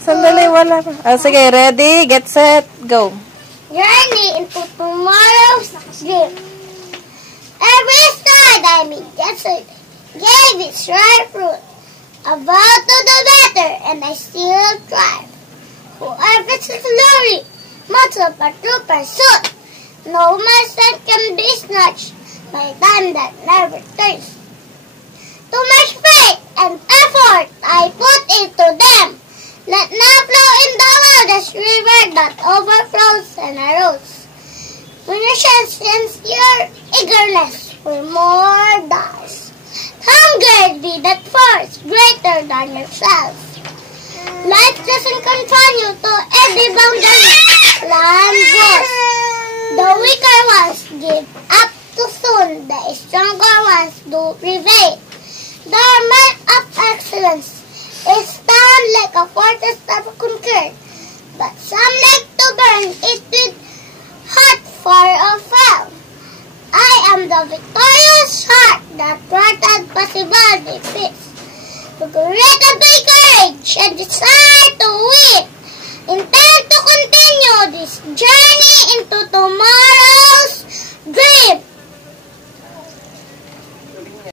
Sandali, wala pa. Oh, sige, ready, get set, go. Journey into tomorrow's dream. Every star I meet yesterday gave its ripe fruit. I vow to do better, and I still thrive. Whoever's glory must of a true pursuit. No master can be snatched by time that never turns. Too much faith and effort I put into them. Let now flow in the wildest river that overflows and arose. When your sincere eagerness for more dies. Hunger be that force greater than yourself. Life doesn't confine you to every boundary. Land was. The weaker ones give up too soon. The stronger ones do prevail. The mark of excellence is stand like a fortress that conquered. But some like to burn it with hot fire of hell. I am the victorious heart that thwarted possible defeats. Created by courage and desire to win. Intent to continue